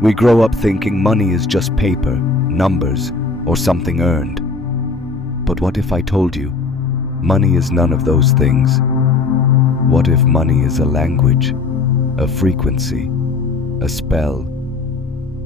We grow up thinking money is just paper, numbers, or something earned. But what if I told you, money is none of those things? What if money is a language, a frequency, a spell?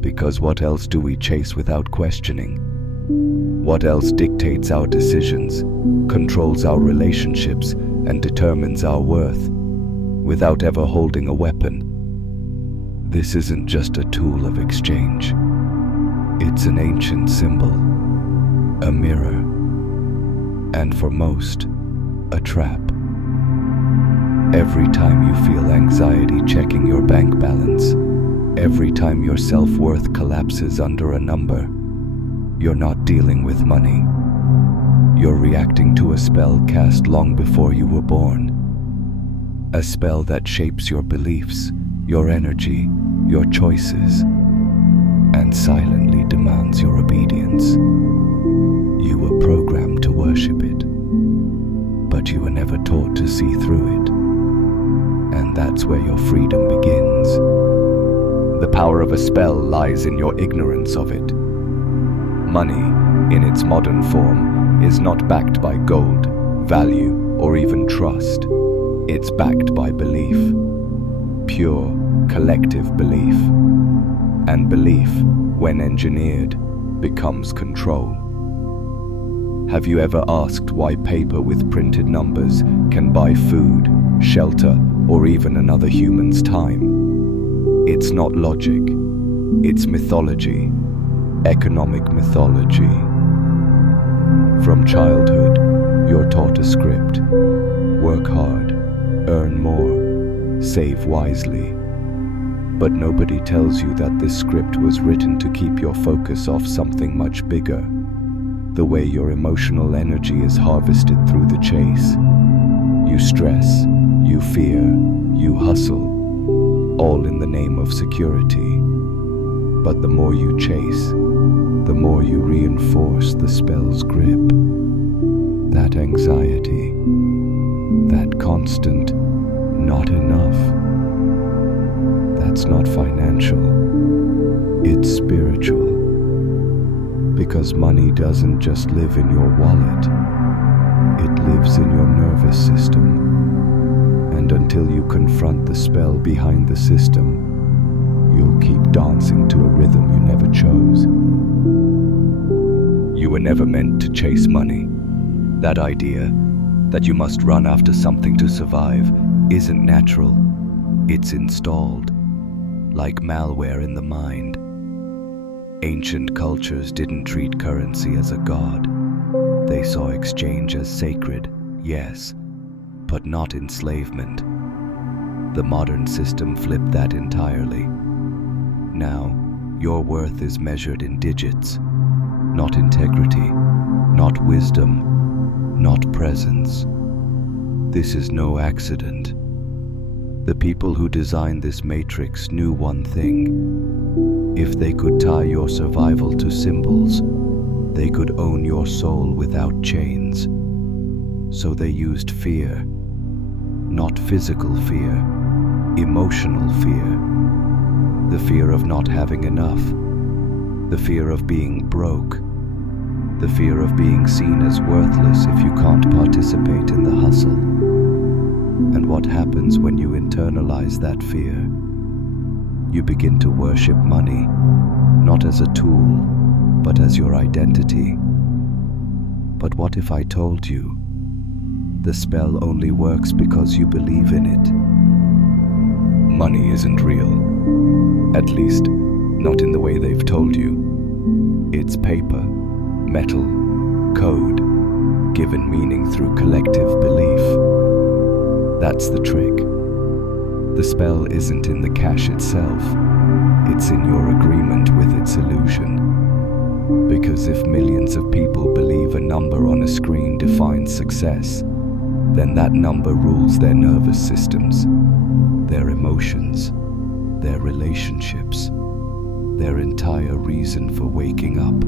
Because what else do we chase without questioning? What else dictates our decisions, controls our relationships, and determines our worth, without ever holding a weapon? This isn't just a tool of exchange. It's an ancient symbol, a mirror, and for most, a trap. Every time you feel anxiety checking your bank balance, every time your self-worth collapses under a number, you're not dealing with money. You're reacting to a spell cast long before you were born. A spell that shapes your beliefs, your energy, your choices, and silently demands your obedience. You were programmed to worship it, but you were never taught to see through it. And that's where your freedom begins. The power of a spell lies in your ignorance of it. Money, in its modern form, is not backed by gold, value, or even trust. It's backed by belief. Pure, collective belief. And belief, when engineered, becomes control. Have you ever asked why paper with printed numbers can buy food, shelter, or even another human's time? It's not logic. It's mythology. Economic mythology. From childhood, you're taught a script. Work hard, earn more, save wisely. But nobody tells you that this script was written to keep your focus off something much bigger. The way your emotional energy is harvested through the chase. You stress, you fear, you hustle, all in the name of security. But the more you chase, the more you reinforce the spell's grip. That anxiety, that constant, not enough. That's not financial, it's spiritual. Because money doesn't just live in your wallet, it lives in your nervous system. And until you confront the spell behind the system, you'll keep dancing to a rhythm you never chose. You were never meant to chase money. That idea that you must run after something to survive isn't natural. It's installed, like malware in the mind. Ancient cultures didn't treat currency as a god. They saw exchange as sacred, yes, but not enslavement. The modern system flipped that entirely. Now, your worth is measured in digits, not integrity, not wisdom, not presence. This is no accident. The people who designed this matrix knew one thing. If they could tie your survival to symbols, they could own your soul without chains. So they used fear, not physical fear, emotional fear. The fear of not having enough, the fear of being broke, the fear of being seen as worthless if you can't participate in the hustle. And what happens when you internalize that fear? You begin to worship money, not as a tool, but as your identity. But what if I told you, the spell only works because you believe in it? Money isn't real. At least, not in the way they've told you. It's paper, metal, code, given meaning through collective belief. That's the trick. The spell isn't in the cash itself, it's in your agreement with its illusion. Because if millions of people believe a number on a screen defines success, then that number rules their nervous systems, their emotions, their relationships, their entire reason for waking up.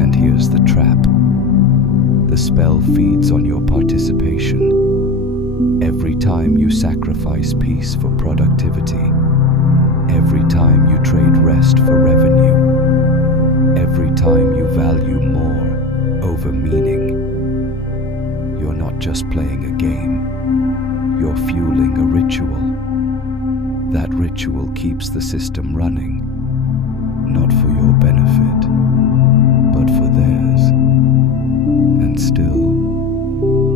And here's the trap. The spell feeds on your participation. Every time you sacrifice peace for productivity, every Every time you trade rest for revenue, every time you value more over meaning, you're not just playing a game, you're fueling a ritual. That ritual keeps the system running, not for your benefit, but for theirs. And still,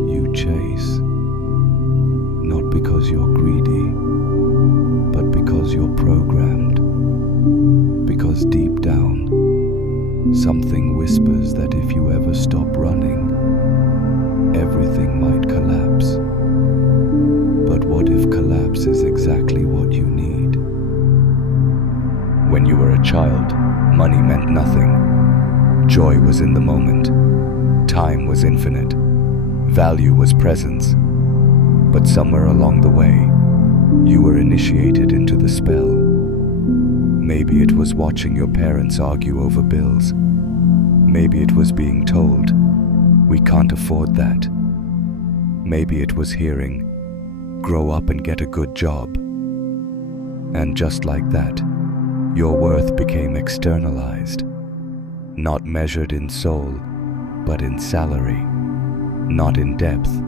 you chase, not because you're greedy, but because you're programmed. Because deep down, something whispers that if you ever stop running, everything might collapse. But what if collapse is exactly what you need? When you were a child, money meant nothing. Joy was in the moment. Time was infinite. Value was presence. But somewhere along the way, you were initiated into the spell. Maybe it was watching your parents argue over bills. Maybe it was being told, "We can't afford that." Maybe it was hearing, "Grow up and get a good job." And just like that, your worth became externalized, not measured in soul, but in salary, not in depth,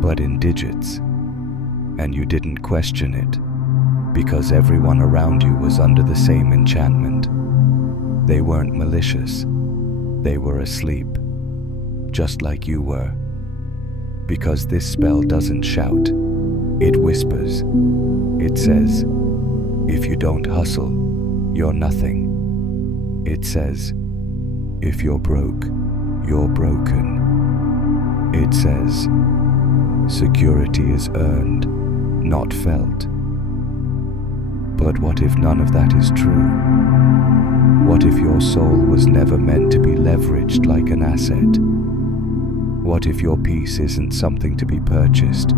but in digits. And you didn't question it, because everyone around you was under the same enchantment. They weren't malicious, they were asleep, just like you were. Because this spell doesn't shout, it whispers. It says, if you don't hustle, you're nothing. It says, if you're broke, you're broken. It says, security is earned, not felt. But what if none of that is true? What if your soul was never meant to be leveraged like an asset? What if your peace isn't something to be purchased,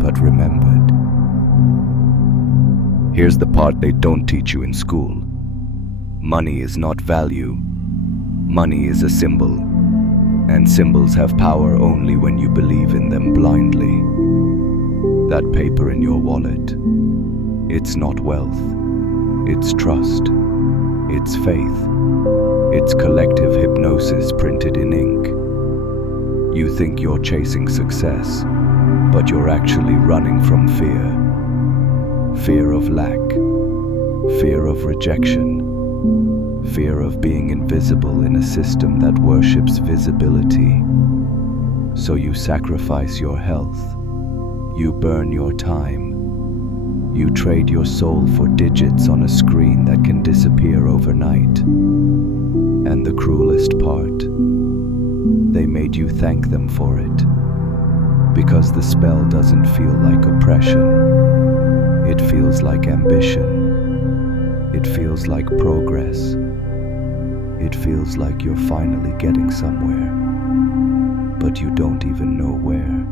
but remembered? Here's the part they don't teach you in school. Money is not value. Money is a symbol, and symbols have power only when you believe in them blindly. That paper in your wallet, it's not wealth, it's trust, it's faith, it's collective hypnosis printed in ink. You think you're chasing success, but you're actually running from fear. Fear of lack, fear of rejection, fear of being invisible in a system that worships visibility. So you sacrifice your health, you burn your time, you trade your soul for digits on a screen that can disappear overnight. And the cruelest part, they made you thank them for it. Because the spell doesn't feel like oppression. It feels like ambition. It feels like progress. It feels like you're finally getting somewhere. But you don't even know where.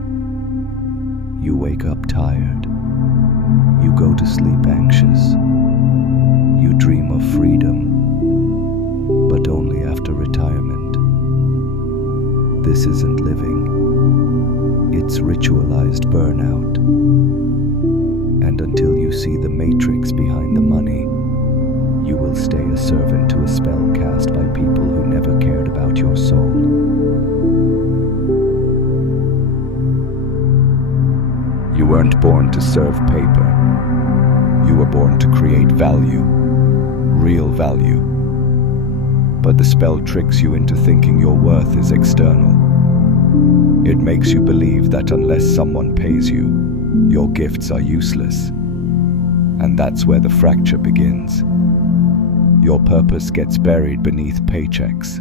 You wake up tired. You go to sleep anxious. You dream of freedom, but only after retirement. This isn't living. It's ritualized burnout. And until you see the matrix behind the money, you will stay a servant to a spell cast by people who never cared about your soul. You weren't born to serve paper. You were born to create value, real value. But the spell tricks you into thinking your worth is external. It makes you believe that unless someone pays you, your gifts are useless. And that's where the fracture begins. Your purpose gets buried beneath paychecks.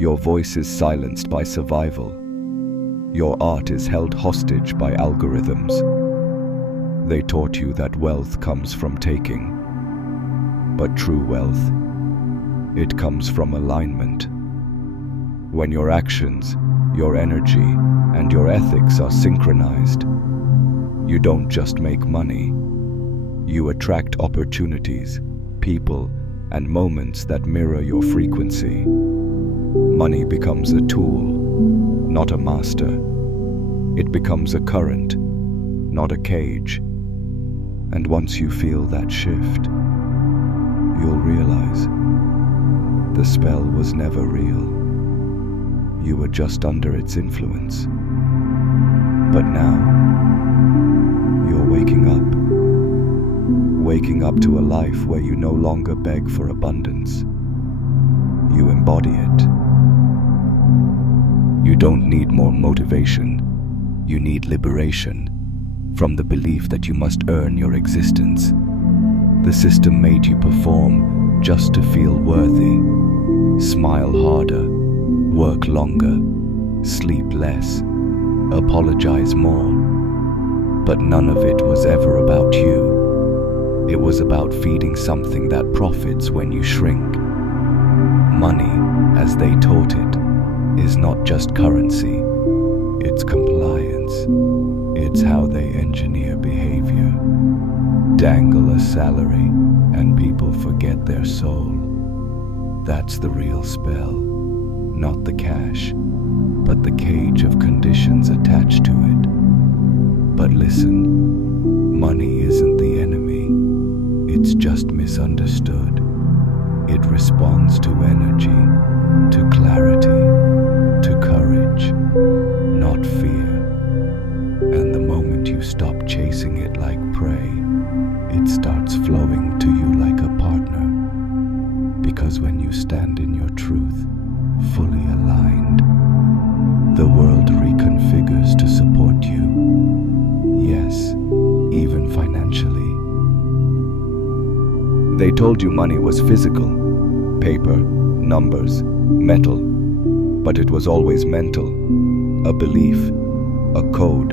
Your voice is silenced by survival. Your art is held hostage by algorithms. They taught you that wealth comes from taking. But true wealth, it comes from alignment. When your actions, your energy, and your ethics are synchronized, you don't just make money. You attract opportunities, people, and moments that mirror your frequency. Money becomes a tool, not a master. It becomes a current, not a cage. And once you feel that shift, you'll realize the spell was never real. You were just under its influence. But now, you're waking up to a life where you no longer beg for abundance. You embody it. You don't need more motivation. You need liberation from the belief that you must earn your existence. The system made you perform just to feel worthy. Smile harder, work longer, sleep less, apologize more. But none of it was ever about you. It was about feeding something that profits when you shrink. Money, as they taught it, is not just currency. It's compliance. It's how they engineer behavior. Dangle a salary and people forget their soul. That's the real spell. Not the cash, but the cage of conditions attached to it. But listen, money isn't the enemy. It's just misunderstood. It responds to energy, to clarity, to courage, not fear. And the moment you stop chasing it like prey, it starts flowing to you like a partner. Because when you stand in your truth, fully aligned, the world reconfigures to support you. Yes, even financially. They told you money was physical, paper, numbers, metal, but it was always mental, a belief, a code,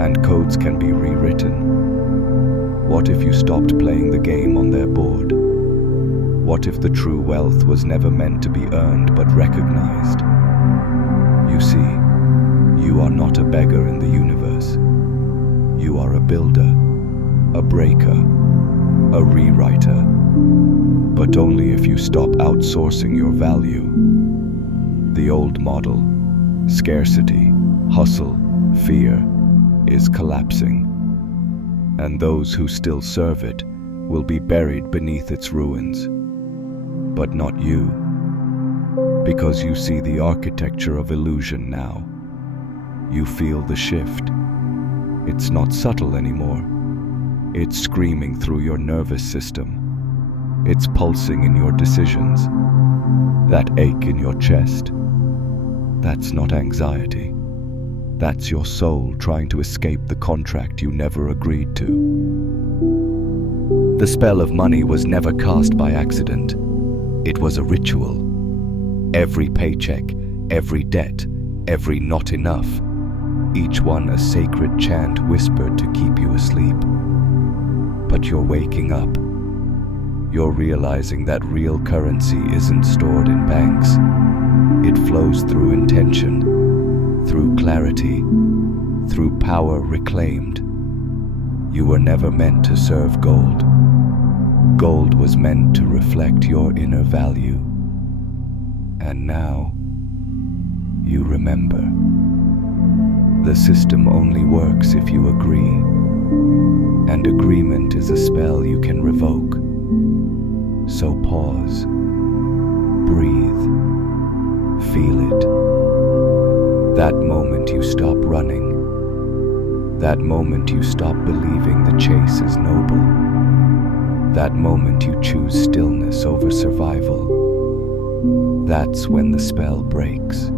and codes can be rewritten. What if you stopped playing the game on their board? What if the true wealth was never meant to be earned but recognized? You see, you are not a beggar in the universe. You are a builder, a breaker, a rewriter, but only if you stop outsourcing your value. The old model, scarcity, hustle, fear, is collapsing, and those who still serve it will be buried beneath its ruins. But not you, because you see the architecture of illusion now. You feel the shift. It's not subtle anymore. It's screaming through your nervous system. It's pulsing in your decisions. That ache in your chest, that's not anxiety. That's your soul trying to escape the contract you never agreed to. The spell of money was never cast by accident. It was a ritual. Every paycheck, every debt, every not enough, each one a sacred chant whispered to keep you asleep. But you're waking up. You're realizing that real currency isn't stored in banks. It flows through intention, through clarity, through power reclaimed. You were never meant to serve gold. Gold was meant to reflect your inner value. And now, you remember. The system only works if you agree. And agreement is a spell you can revoke. So pause, breathe, feel it. That moment you stop running. That moment you stop believing the chase is noble. That moment you choose stillness over survival. That's when the spell breaks.